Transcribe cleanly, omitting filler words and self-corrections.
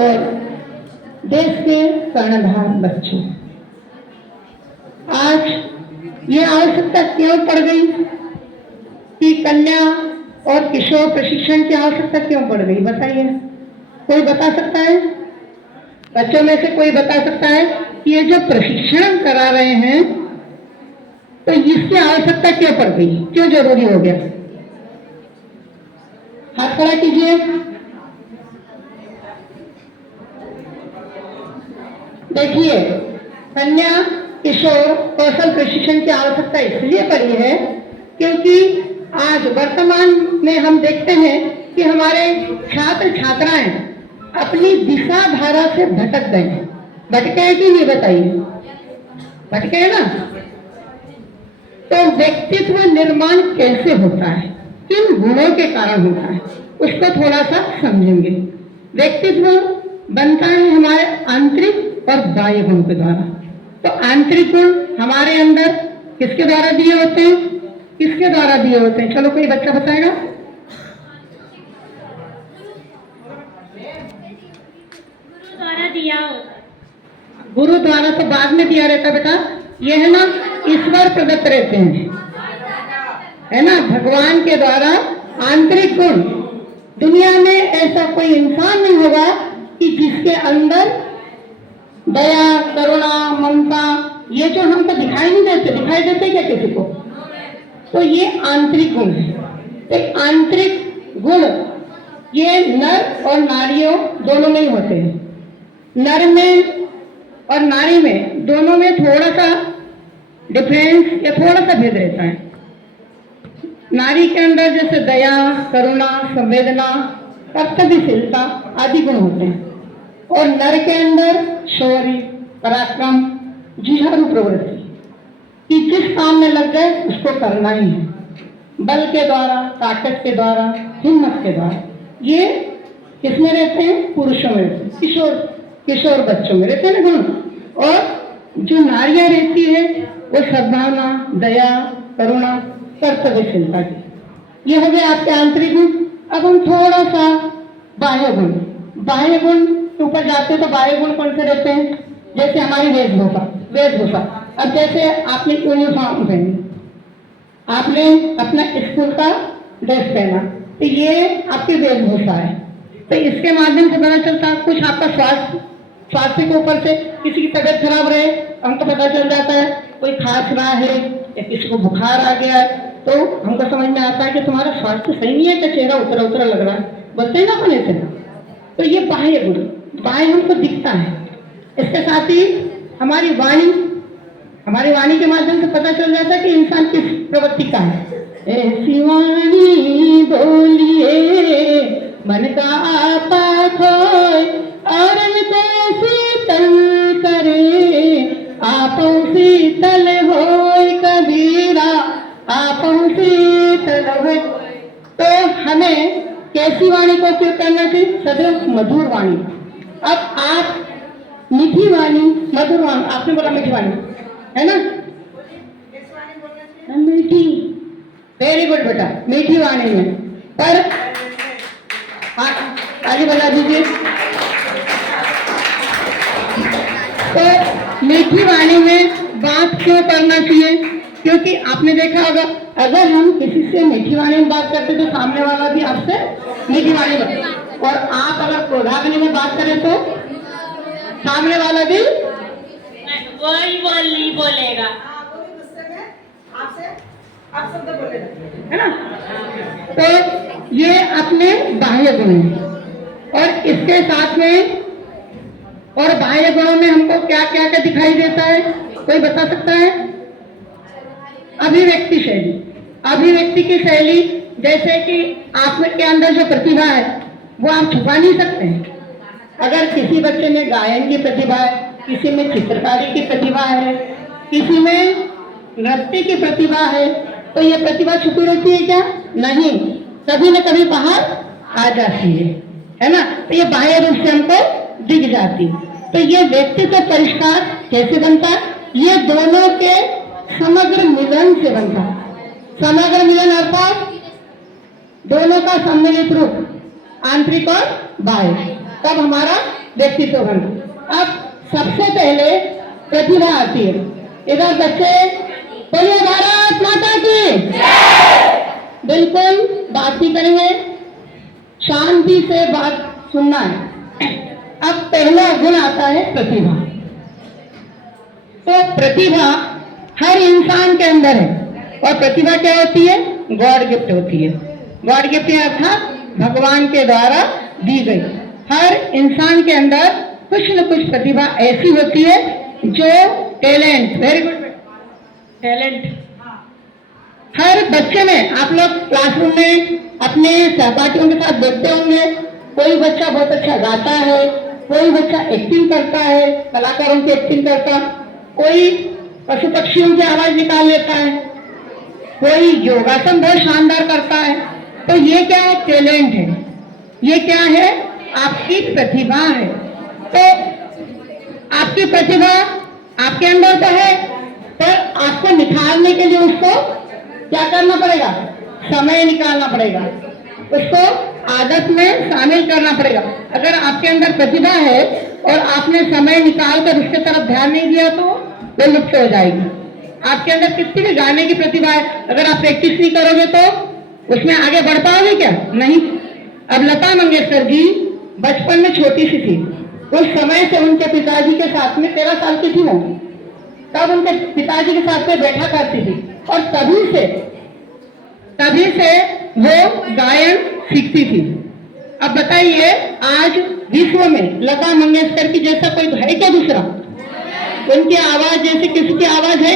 और देश के कर्णधार बच्चों, आज ये आवश्यकता क्यों पड़ गई कि कन्या और किशोर प्रशिक्षण की आवश्यकता क्यों पड़ गई, बताइए। कोई बता सकता है? बच्चों में से कोई बता सकता है कि ये जो प्रशिक्षण करा रहे हैं तो इसकी आवश्यकता क्यों पड़ गई, क्यों जरूरी हो गया? हाथ खड़ा कीजिए। देखिए, कन्या किशोर कौशल प्रशिक्षण की आवश्यकता इसलिए पड़ी है क्योंकि आज वर्तमान में हम देखते हैं कि हमारे छात्र छात्राएं अपनी दिशा धारा से भटक गए हैं। भटके हैं कि नहीं, बताइए? भटके हैं ना? तो व्यक्तित्व निर्माण कैसे होता है, किन गुणों के कारण होता है, उसको थोड़ा सा समझेंगे। व्यक्तित्व बनता है हमारे आंतरिक और बाह्य गुण के द्वारा। तो आंतरिक गुण हमारे अंदर किसके द्वारा दिए होते हैं, किसके द्वारा दिए होते हैं? चलो कोई बच्चा बताएगा। गुरु द्वारा दिया होता। गुरु द्वारा तो बाद में दिया रहता बेटा, ये है ना ईश्वर प्रदत्त रहते हैं, है ना, भगवान के द्वारा आंतरिक गुण। दुनिया में ऐसा कोई इंसान नहीं होगा कि जिसके अंदर दया, करुणा, ममता, ये जो हमको दिखाई नहीं देते, दिखाई देते क्या किसी को? तो ये आंतरिक गुण है। तो आंतरिक गुण ये नर और नारियों दोनों में ही होते हैं। नर में और नारी में दोनों में थोड़ा सा डिफरेंस या थोड़ा सा भेद रहता है। नारी के अंदर जैसे दया, करुणा, संवेदना, कर्तव्यशीलता आदि गुण होते हैं और नर के अंदर शौर्य, पराक्रम, जिहारू प्रवृत्ति कि जिस काम में लग जाए उसको करना ही है, बल के द्वारा, ताकत के द्वारा, हिम्मत के द्वारा। ये किसमें रहते हैं? पुरुषों में रहते हैं, किशोर बच्चों में रहते हैं ना गुण। और जो नारियां रहती है वो सद्भावना, दया, करुणा, कर्तव्यशीलता की। ये हो गए आपके आंतरिक गुण। अब हम थोड़ा सा बाह्य गुण, बाह्य गुण के ऊपर जाते हैं। तो बाह्य गुण कौन से रहते हैं? जैसे हमारी वेशभूषा। अब जैसे आपने यूनिफॉर्म पहनी, आपने अपना स्कूल का ड्रेस पहना, तो ये आपकी वेशभूषा है। तो इसके माध्यम से पता चलता है कुछ आपका स्वास्थ्य के ऊपर से किसी की तबीयत खराब रहे, हमको पता चल जाता है। कोई खांस रहा है या किसी को बुखार आ गया है तो हमको समझ में आता है कि तुम्हारा स्वास्थ्य सही नहीं है, कि चेहरा उतरा उतरा लग रहा है, बोलते हैं ना अपन ऐसे। तो ये बाह्य गुण, बाह्य हमको दिखता है। इसके साथ ही हमारी वाणी के माध्यम से पता चल जाता है कि इंसान किस प्रवृत्ति का है। ऐसी वाणी बोलिए मन का आपा खोए और को शीतल करे, आपो शीतल होए कबीरा, आपो शीतल होए। तो हमें कैसी वाणी को उपयोग करना चाहिए? सदैव मधुर वाणी। अब आप मीठी वाणी, मधुर वाणी, आपने बोला मीठी वाणी है ना? मीठी, वेरी गुड बेटा, मीठी वाणी में। पर आगे बता दीजिए। तो मीठी वाणी में बात क्यों करना चाहिए? क्योंकि आपने देखा होगा अगर हम किसी से मीठी वाणी में बात करते तो सामने वाला भी आपसे मीठी वाणी में, और आप अगर क्रोधाग्नि में बात करें तो सामने वाला भी वही बोलेगा, है ना? तो ये अपने बाह्य गुण हैं। और इसके साथ में और बाह्य गुणों में हमको क्या क्या क्या दिखाई देता है, कोई बता सकता है? अभिव्यक्ति की शैली, जैसे कि आप के अंदर जो प्रतिभा है वो आप छुपा नहीं सकते हैं। अगर किसी बच्चे में गायन की प्रतिभा है, किसी में चित्रकारी की प्रतिभा है, किसी में नृत्य की प्रतिभा है, तो ये प्रतिभा छुपी रहती है क्या? नहीं, कभी न कभी बाहर आ जाती है ना? तो ये बाह्य रूप से हमको दिख जाती है। तो ये व्यक्तित्व परिष्कार कैसे बनता है? ये दोनों के समग्र मिलन से बनता है। समग्र मिलन अर्थात दोनों का सम्मिलित रूप, आंतरिक और बाह्य, तब हमारा व्यक्तित्व बनना। अब सबसे पहले प्रतिभा आती है। इधर बच्चे बोलिए भारत माता की, बिल्कुल बात भी करेंगे, शांति से बात सुनना है। अब पहला गुण आता है प्रतिभा। तो प्रतिभा हर इंसान के अंदर है और प्रतिभा क्या होती है? गॉड गिफ्ट होती है। गॉड गिफ्ट अर्थात भगवान के द्वारा दी गई। हर इंसान के अंदर कुछ न कुछ प्रतिभा ऐसी होती है जो टैलेंट, वेरी गुड टैलेंट, हर बच्चे में, आप लोग क्लासरूम में अपने सहपाठियों के साथ बैठते होंगे, कोई बच्चा बहुत अच्छा गाता है, कोई बच्चा एक्टिंग करता है, कलाकारों की एक्टिंग करता, कोई पशु पक्षियों की आवाज निकाल लेता है, कोई योगासन बहुत शानदार करता है। तो ये क्या है? टैलेंट है। ये क्या है? आपकी प्रतिभा है। तो आपकी प्रतिभा आपके अंदर तो है, पर आपको निखारने के लिए उसको क्या करना पड़ेगा? समय निकालना पड़ेगा, उसको आदत में शामिल करना पड़ेगा। अगर आपके अंदर प्रतिभा है और आपने समय निकाल कर उसके तरफ ध्यान नहीं दिया तो वो लुप्त हो जाएगी। आपके अंदर कितनी भी गाने की प्रतिभा है, अगर आप प्रैक्टिस नहीं करोगे तो उसमें आगे बढ़ पाओगे क्या? नहीं। अब लता मंगेशकर जी बचपन में छोटी सी थी, उस समय से उनके पिताजी के साथ में 13 साल की थी वो, तब उनके पिताजी के साथ में बैठा करती थी और तभी से वो गायन सीखती थी। अब बताइए आज विश्व में लता मंगेशकर की जैसा कोई है क्या दूसरा? उनकी आवाज जैसे किसी की आवाज है?